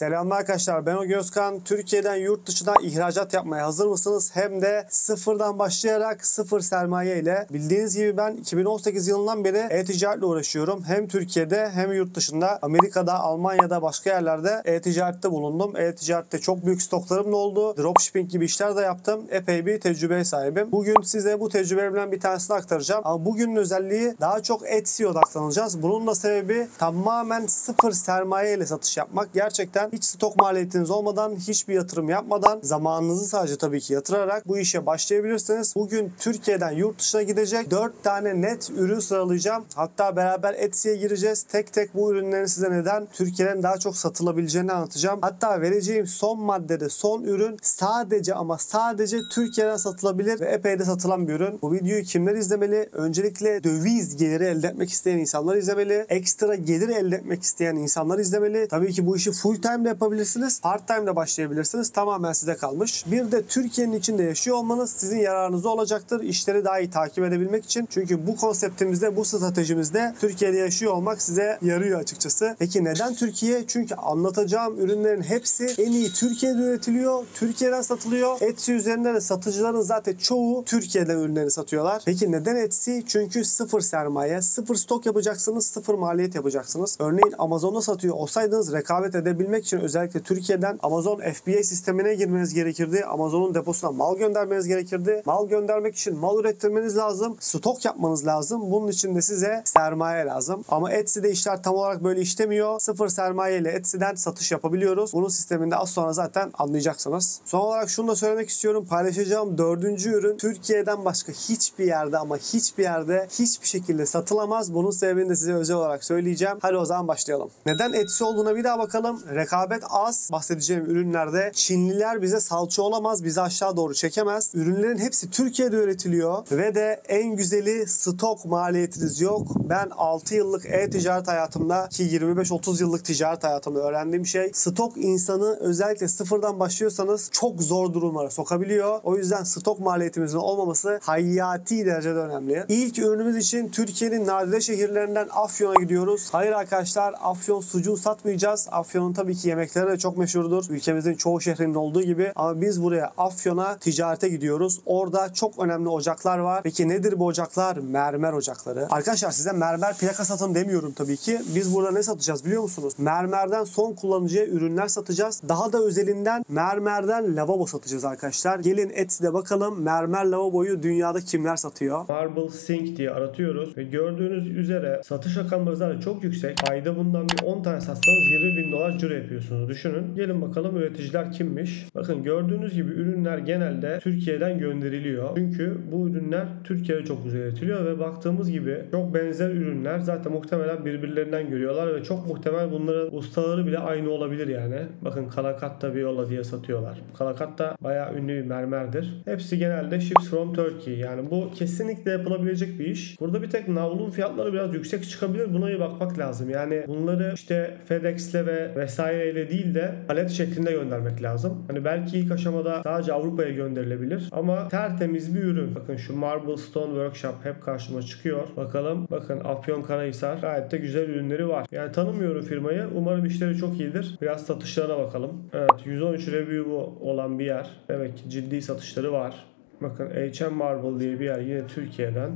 Selamlar arkadaşlar, ben Ogi Özkan. Türkiye'den yurt dışına ihracat yapmaya hazır mısınız? Hem de sıfırdan başlayarak sıfır sermaye ile. Bildiğiniz gibi ben 2018 yılından beri e-ticaretle uğraşıyorum. Hem Türkiye'de hem yurt dışında, Amerika'da, Almanya'da, başka yerlerde e-ticarette bulundum. E-ticarette çok büyük stoklarım da oldu. Dropshipping gibi işler de yaptım. Epey bir tecrübeye sahibim. Bugün size bu tecrübelerimden bir tanesini aktaracağım. Ama bugünün özelliği daha çok Etsy'ye odaklanacağız. Bunun da sebebi tamamen sıfır sermaye ile satış yapmak. Gerçekten hiç stok maliyetiniz olmadan, hiçbir yatırım yapmadan, zamanınızı sadece tabii ki yatırarak bu işe başlayabilirsiniz. Bugün Türkiye'den yurt dışına gidecek 4 tane net ürün sıralayacağım. Hatta beraber Etsy'ye gireceğiz. Tek tek bu ürünlerin size neden Türkiye'den daha çok satılabileceğini anlatacağım. Hatta vereceğim son maddede son ürün sadece ama sadece Türkiye'den satılabilir ve epey de satılan bir ürün. Bu videoyu kimler izlemeli? Öncelikle döviz geliri elde etmek isteyen insanlar izlemeli. Ekstra gelir elde etmek isteyen insanlar izlemeli. Tabii ki bu işi full time de yapabilirsiniz. Part time de başlayabilirsiniz. Tamamen size kalmış. Bir de Türkiye'nin içinde yaşıyor olmanız sizin yararınıza olacaktır. İşleri daha iyi takip edebilmek için. Çünkü bu konseptimizde, bu stratejimizde Türkiye'de yaşıyor olmak size yarıyor açıkçası. Peki neden Türkiye? Çünkü anlatacağım ürünlerin hepsi en iyi Türkiye'de üretiliyor. Türkiye'den satılıyor. Etsy üzerinde de satıcıların zaten çoğu Türkiye'den ürünlerini satıyorlar. Peki neden Etsy? Çünkü sıfır sermaye, sıfır stok yapacaksınız, sıfır maliyet yapacaksınız. Örneğin Amazon'da satıyor olsaydınız rekabet edebilmek için özellikle Türkiye'den Amazon FBA sistemine girmeniz gerekirdi. Amazon'un deposuna mal göndermeniz gerekirdi. Mal göndermek için mal ürettirmeniz lazım. Stok yapmanız lazım. Bunun için de size sermaye lazım. Ama Etsy'de işler tam olarak böyle işlemiyor. Sıfır sermaye ile Etsy'den satış yapabiliyoruz. Bunun sisteminde az sonra zaten anlayacaksınız. Son olarak şunu da söylemek istiyorum. Paylaşacağım 4. ürün Türkiye'den başka hiçbir yerde ama hiçbir yerde hiçbir şekilde satılamaz. Bunun sebebini de size özel olarak söyleyeceğim. Hadi o zaman başlayalım. Neden Etsy olduğuna bir daha bakalım. Rekabet az. Bahsedeceğim ürünlerde Çinliler bize salça olamaz. Bizi aşağı doğru çekemez. Ürünlerin hepsi Türkiye'de üretiliyor. Ve de en güzeli stok maliyetiniz yok. Ben 6 yıllık e-ticaret hayatımda ki 25-30 yıllık ticaret hayatımda öğrendiğim şey stok insanı özellikle sıfırdan başlıyorsanız çok zor durumlara sokabiliyor. O yüzden stok maliyetimizin olmaması hayati derecede önemli. İlk ürünümüz için Türkiye'nin nadide şehirlerinden Afyon'a gidiyoruz. Hayır arkadaşlar, Afyon sucuğu satmayacağız. Afyon'un tabii ki yemekleri de çok meşhurdur. Ülkemizin çoğu şehrinin olduğu gibi. Ama biz buraya Afyon'a ticarete gidiyoruz. Orada çok önemli ocaklar var. Peki nedir bu ocaklar? Mermer ocakları. Arkadaşlar size mermer plaka satın demiyorum tabii ki. Biz burada ne satacağız biliyor musunuz? Mermerden son kullanıcıya ürünler satacağız. Daha da özelinden mermerden lavabo satacağız arkadaşlar. Gelin Etsy'de bakalım mermer lavaboyu dünyada kimler satıyor? Marble Sink diye aratıyoruz ve gördüğünüz üzere satış rakamları zaten çok yüksek. Ayda bundan bir 10 tane satsanız $20.000 ciro yapıyorsunuz. Düşünün. Gelin bakalım üreticiler kimmiş? Bakın gördüğünüz gibi ürünler genelde Türkiye'den gönderiliyor. Çünkü bu ürünler Türkiye'de çok güzel üretiliyor ve baktığımız gibi çok benzer ürünler zaten muhtemelen birbirlerinden görüyorlar ve çok muhtemel bunların ustaları bile aynı olabilir yani. Bakın Kalakatta Viola diye satıyorlar. Kalakatta bayağı ünlü bir mermerdir. Hepsi genelde ships from Turkey. Yani bu kesinlikle yapılabilecek bir iş. Burada bir tek navlun fiyatları biraz yüksek çıkabilir. Buna iyi bakmak lazım. Yani bunları işte FedEx'le ve vesaireyle değil de palet şeklinde göndermek lazım. Hani belki ilk aşamada sadece Avrupa'ya gönderilebilir ama tertemiz bir ürün. Bakın şu Marble Stone Workshop hep karşıma çıkıyor. Bakalım. Bakın Afyonkarahisar gayet de güzel ürünleri var. Yani tanımıyorum firmayı. Umarım işleri çok iyidir. Biraz satışlarına bakalım. Evet, 113 review olan bir yer. Demek ki ciddi satışları var. Bakın H&M Marble diye bir yer yine Türkiye'den.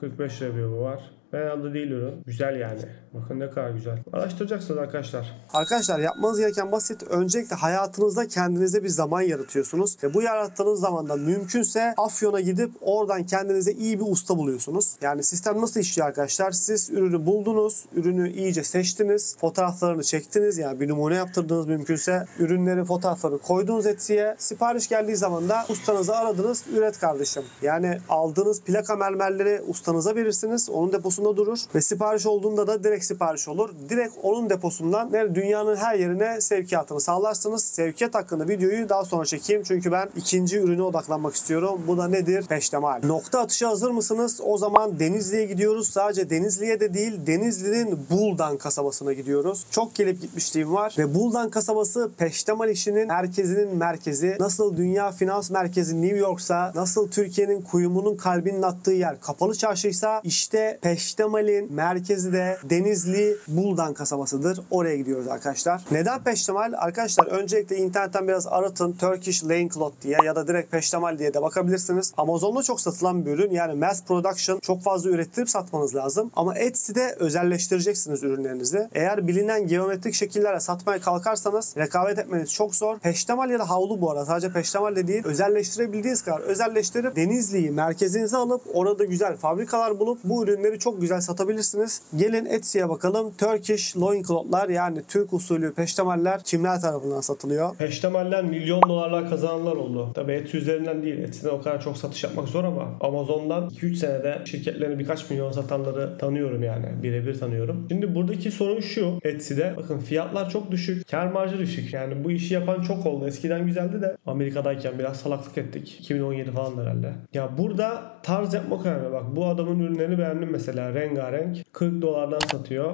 45 review var. Fena değil ürün. Güzel yani. Bakın ne kadar güzel. Araştıracaksınız arkadaşlar. Arkadaşlar yapmanız gereken basit. Öncelikle hayatınızda kendinize bir zaman yaratıyorsunuz. Ve bu yarattığınız zamanda mümkünse Afyon'a gidip oradan kendinize iyi bir usta buluyorsunuz. Yani sistem nasıl işliyor arkadaşlar? Siz ürünü buldunuz. Ürünü iyice seçtiniz. Fotoğraflarını çektiniz. Yani bir numune yaptırdınız mümkünse. Ürünlerin fotoğraflarını koydunuz Etsy'ye. Sipariş geldiği zaman da ustanızı aradınız. Üret kardeşim. Yani aldığınız plaka mermerleri ustanıza verirsiniz. Onun deposunda durur. Ve sipariş olduğunda da direkt sipariş olur. Direkt onun deposundan dünyanın her yerine sevkiyatını sağlarsınız. Sevkiyat hakkında videoyu daha sonra çekeyim. Çünkü ben ikinci ürüne odaklanmak istiyorum. Bu da nedir? Peştemal. Nokta atışı hazır mısınız? O zaman Denizli'ye gidiyoruz. Sadece Denizli'ye de değil, Denizli'nin Buldan kasabasına gidiyoruz. Çok gelip gitmişliğim var. Ve Buldan kasabası peştemal işinin merkezinin merkezi. Nasıl dünya finans merkezi New York'sa, nasıl Türkiye'nin kuyumunun kalbinin attığı yer kapalı çarşıysa, işte peştemal Peştemal'in merkezi de Denizli Buldan kasabasıdır. Oraya gidiyoruz arkadaşlar. Neden Peştemal? Arkadaşlar öncelikle internetten biraz aratın. Turkish Lane Cloth diye ya da direkt Peştemal diye de bakabilirsiniz. Amazon'da çok satılan bir ürün. Yani mass production, çok fazla ürettirip satmanız lazım. Ama Etsy'de özelleştireceksiniz ürünlerinizi. Eğer bilinen geometrik şekillerle satmaya kalkarsanız rekabet etmeniz çok zor. Peştemal ya da havlu bu arada. Sadece peştemal de değil. Özelleştirebildiğiniz kadar özelleştirip Denizli'yi merkezinize alıp orada güzel fabrikalar bulup bu ürünleri çok güzel satabilirsiniz. Gelin Etsy'ye bakalım. Turkish loincloth'lar yani Türk usulü peştemaller kimler tarafından satılıyor? Peştemaller milyon dolarlar kazananlar oldu. Tabii Etsy üzerinden değil. Etsy'den o kadar çok satış yapmak zor ama Amazon'dan 2-3 senede şirketlerini birkaç milyon satanları tanıyorum yani. Birebir tanıyorum. Şimdi buradaki sorun şu. Etsy'de bakın fiyatlar çok düşük. Kar marjı düşük. Yani bu işi yapan çok oldu. Eskiden güzeldi de Amerika'dayken biraz salaklık ettik. 2017 falan herhalde. Ya burada tarz yapmak önemli. Bak bu adamın ürünlerini beğendim mesela. Rengarenk. 40 dolardan satıyor.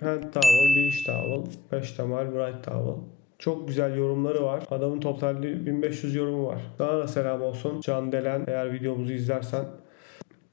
Hand towel, beach towel, peştemal, bright towel. Çok güzel yorumları var. Adamın totalde 1500 yorumu var. Sana da selam olsun. Can Delen, eğer videomuzu izlersen.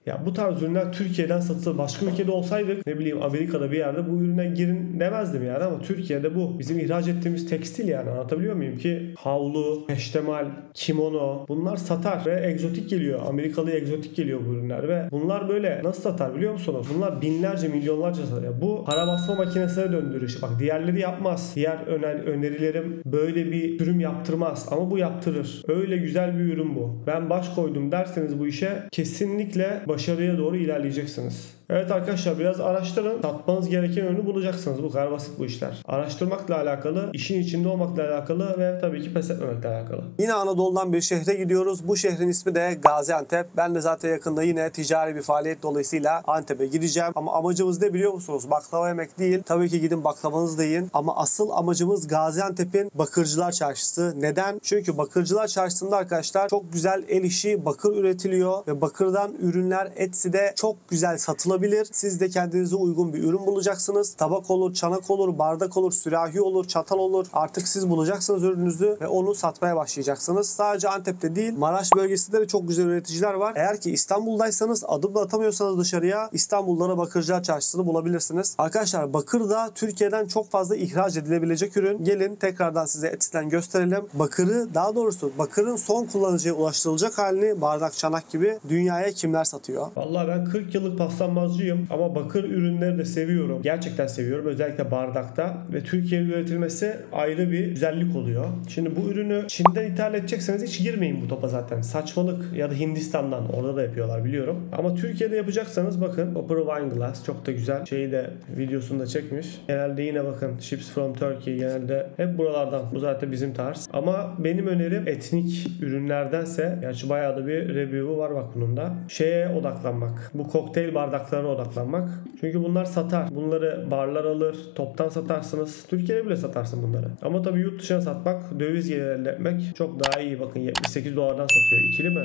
Ya bu tarz ürünler Türkiye'den satılır. Başka ülkede olsaydık ne bileyim Amerika'da bir yerde bu ürüne girin demezdim yani ama Türkiye'de bu. Bizim ihraç ettiğimiz tekstil yani anlatabiliyor muyum ki havlu, peştemal, kimono bunlar satar ve egzotik geliyor. Amerikalıya egzotik geliyor bu ürünler ve bunlar böyle nasıl satar biliyor musunuz? Bunlar binlerce milyonlarca satar. Yani bu para basma makinesine döndürür işi. Bak diğerleri yapmaz. Diğer önerilerim böyle bir ürün yaptırmaz ama bu yaptırır. Öyle güzel bir ürün bu. Ben baş koydum derseniz bu işe kesinlikle başarıya doğru ilerleyeceksiniz. Evet arkadaşlar biraz araştırın. Satmanız gereken ürünü bulacaksınız. Bu kadar basit bu işler. Araştırmakla alakalı, işin içinde olmakla alakalı ve tabii ki pes etmemekle alakalı. Yine Anadolu'dan bir şehre gidiyoruz. Bu şehrin ismi de Gaziantep. Ben de zaten yakında yine ticari bir faaliyet dolayısıyla Antep'e gideceğim. Ama amacımız ne biliyor musunuz? Baklava yemek değil. Tabii ki gidin baklavanızı da yiyin. Ama asıl amacımız Gaziantep'in Bakırcılar Çarşısı. Neden? Çünkü Bakırcılar Çarşısı'nda arkadaşlar çok güzel el işi bakır üretiliyor ve bakırdan ürünler Etsy'de çok güzel satılabilir. Siz de kendinize uygun bir ürün bulacaksınız. Tabak olur, çanak olur, bardak olur, sürahi olur, çatal olur. Artık siz bulacaksınız ürününüzü ve onu satmaya başlayacaksınız. Sadece Antep'te değil, Maraş bölgesinde de çok güzel üreticiler var. Eğer ki İstanbul'daysanız, adım da atamıyorsanız dışarıya, İstanbul'da da Bakırcılar Çarşısı'nı bulabilirsiniz. Arkadaşlar bakır da Türkiye'den çok fazla ihraç edilebilecek ürün. Gelin tekrardan size Etsy'den gösterelim. Bakırı, daha doğrusu bakırın son kullanıcıya ulaştırılacak halini bardak, çanak gibi dünyaya kimler satıyor? Vallahi ben 40 yıllık paslanmazcıyım ama bakır ürünleri de seviyorum. Gerçekten seviyorum. Özellikle bardakta ve Türkiye'de üretilmesi ayrı bir güzellik oluyor. Şimdi bu ürünü Çin'den ithal edecekseniz hiç girmeyin bu topa zaten. Saçmalık ya da Hindistan'dan orada da yapıyorlar biliyorum. Ama Türkiye'de yapacaksanız bakın Copper Wine Glass çok da güzel. Şeyi de videosunu da çekmiş. Genelde yine bakın Ships from Turkey genelde hep buralardan. Bu zaten bizim tarz. Ama benim önerim etnik ürünlerdense gerçi bayağı da bir review'u var bak bunun da. Şeye odaklanmak. Bu kokteyl bardaklarına odaklanmak. Çünkü bunlar satar. Bunları barlar alır. Toptan satarsınız. Türkiye'de bile satarsın bunları. Ama tabii yurt dışına satmak, döviz geliri elde etmek çok daha iyi. Bakın 78 dolardan satıyor. İkili mi?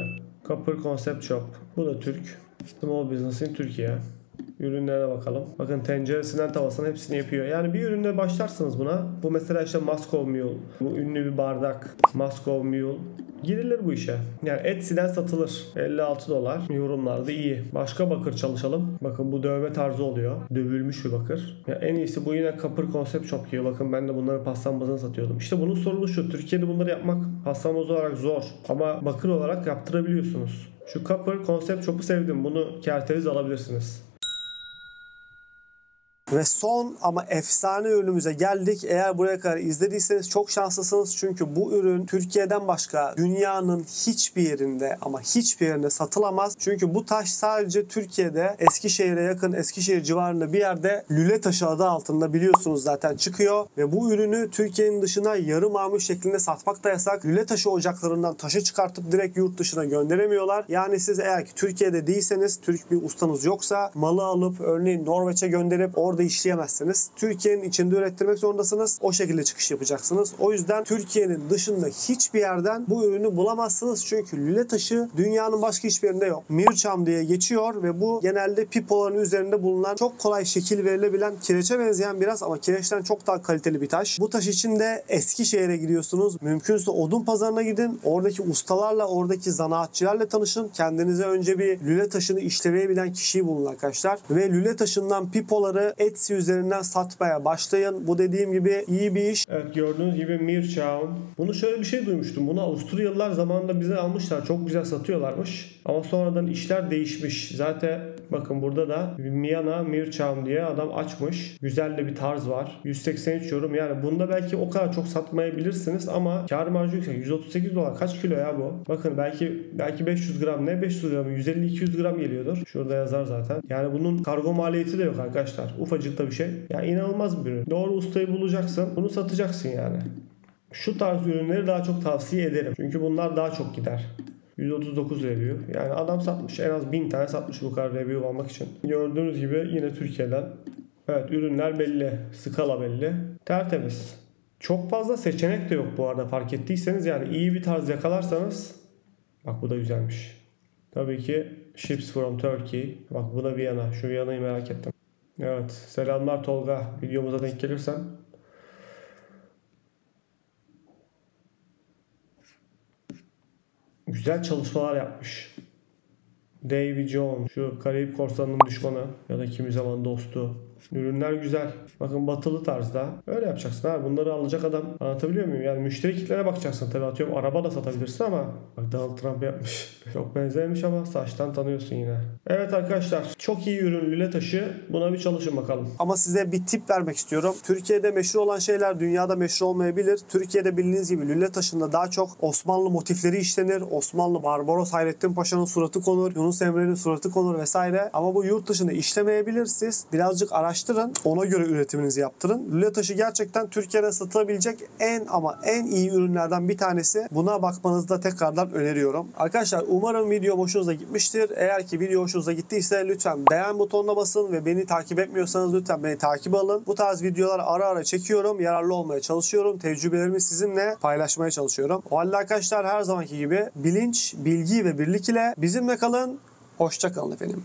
Copper Concept Shop. Bu da Türk. Small Business in Türkiye. Ürünlerine bakalım. Bakın tenceresinden tavasına hepsini yapıyor. Yani bir ürünle başlarsınız buna. Bu mesela işte Moscow Mule. Bu ünlü bir bardak. Moscow Mule. Girilir bu işe. Yani Etsy'den satılır. 56 dolar. Yorumlarda iyi. Başka bakır çalışalım. Bakın bu dövme tarzı oluyor. Dövülmüş bir bakır. Ya en iyisi bu yine Copper Concept Shop gibi. Bakın ben de bunları paslanmazını satıyordum. İşte bunun sorunu şu. Türkiye'de bunları yapmak paslanmaz olarak zor. Ama bakır olarak yaptırabiliyorsunuz. Şu Copper Concept Shop'u sevdim. Bunu kerteriz alabilirsiniz. Ve son ama efsane ürünümüze geldik. Eğer buraya kadar izlediyseniz çok şanslısınız. Çünkü bu ürün Türkiye'den başka dünyanın hiçbir yerinde ama hiçbir yerinde satılamaz. Çünkü bu taş sadece Türkiye'de Eskişehir'e yakın, Eskişehir civarında bir yerde lüle taşı adı altında biliyorsunuz zaten çıkıyor. Ve bu ürünü Türkiye'nin dışına yarı mamul şeklinde satmak da yasak. Lüle taşı ocaklarından taşı çıkartıp direkt yurt dışına gönderemiyorlar. Yani siz eğer ki Türkiye'de değilseniz, Türk bir ustanız yoksa malı alıp örneğin Norveç'e gönderip orada orada işleyemezsiniz. Türkiye'nin içinde ürettirmek zorundasınız. O şekilde çıkış yapacaksınız. O yüzden Türkiye'nin dışında hiçbir yerden bu ürünü bulamazsınız. Çünkü lüle taşı dünyanın başka hiçbir yerinde yok. Mirçam diye geçiyor ve bu genelde pipoların üzerinde bulunan çok kolay şekil verilebilen kireçe benzeyen biraz ama kireçten çok daha kaliteli bir taş. Bu taş için de Eskişehir'e gidiyorsunuz. Mümkünse odun pazarına gidin. Oradaki ustalarla, oradaki zanaatçılarla tanışın. Kendinize önce bir lüle taşını işlemeyi bilen kişiyi bulun arkadaşlar. Ve lüle taşından pipoları Etsy üzerinden satmaya başlayın. Bu dediğim gibi iyi bir iş. Evet, gördüğünüz gibi Mirçam. Bunu şöyle bir şey duymuştum. Bunu Avusturyalılar zamanında bize almışlar. Çok güzel satıyorlarmış. Ama sonradan işler değişmiş. Zaten bakın burada da Miyana Mirçam diye adam açmış. Güzel de bir tarz var. 183 yorum. Yani bunda belki o kadar çok satmayabilirsiniz ama kar marjı yüksek. 138 dolar. Kaç kilo ya bu? Bakın belki 500 gram, ne 500 gram? 150-200 gram geliyordur. Şurada yazar zaten. Yani bunun kargo maliyeti de yok arkadaşlar. Ufacık da bir şey. Yani inanılmaz bir ürün. Doğru ustayı bulacaksın. Bunu satacaksın yani. Şu tarz ürünleri daha çok tavsiye ederim. Çünkü bunlar daha çok gider. 139 review. Yani adam satmış. En az 1000 tane satmış bu kadar review almak için. Gördüğünüz gibi yine Türkiye'den. Evet, ürünler belli. Skala belli. Tertemiz. Çok fazla seçenek de yok bu arada, fark ettiyseniz. Yani iyi bir tarz yakalarsanız. Bak bu da güzelmiş. Tabii ki Ships from Turkey. Bak bu da Viyana. Şu Viyana'yı merak ettim. Evet. Selamlar Tolga. Videomuza denk gelirsen. Güzel çalışmalar yapmış. Davy Jones, şu Karayip Korsanı'nın düşmanı ya da kimi zaman dostu. Ürünler güzel. Bakın batılı tarzda. Öyle yapacaksın abi. Bunları alacak adam. Anlatabiliyor muyum? Yani müşteri kitlere bakacaksın. Tabii atıyorum araba da satabilirsin ama bak Donald Trump yapmış. Çok benzemiş ama saçtan tanıyorsun yine. Evet arkadaşlar. Çok iyi ürün lüle taşı. Buna bir çalışın bakalım. Ama size bir tip vermek istiyorum. Türkiye'de meşhur olan şeyler dünyada meşhur olmayabilir. Türkiye'de bildiğiniz gibi lüle taşında daha çok Osmanlı motifleri işlenir. Osmanlı Barbaros Hayrettin Paşa'nın suratı konur. Yunus Emre'nin suratı konur vesaire. Ama bu yurt dışında işlemeyebilir. Siz birazcık araştırın. Ona göre üretiminizi yaptırın. Lüle taşı gerçekten Türkiye'de satılabilecek en iyi ürünlerden bir tanesi. Buna bakmanızı da tekrardan öneriyorum. Arkadaşlar umarım video hoşunuza gitmiştir. Eğer ki video hoşunuza gittiyse lütfen beğen butonuna basın ve beni takip etmiyorsanız lütfen beni takip alın. Bu tarz videolar ara ara çekiyorum. Yararlı olmaya çalışıyorum. Tecrübelerimi sizinle paylaşmaya çalışıyorum. O halde arkadaşlar her zamanki gibi bilinç, bilgi ve birlik ile bizimle kalın. Hoşça kalın efendim.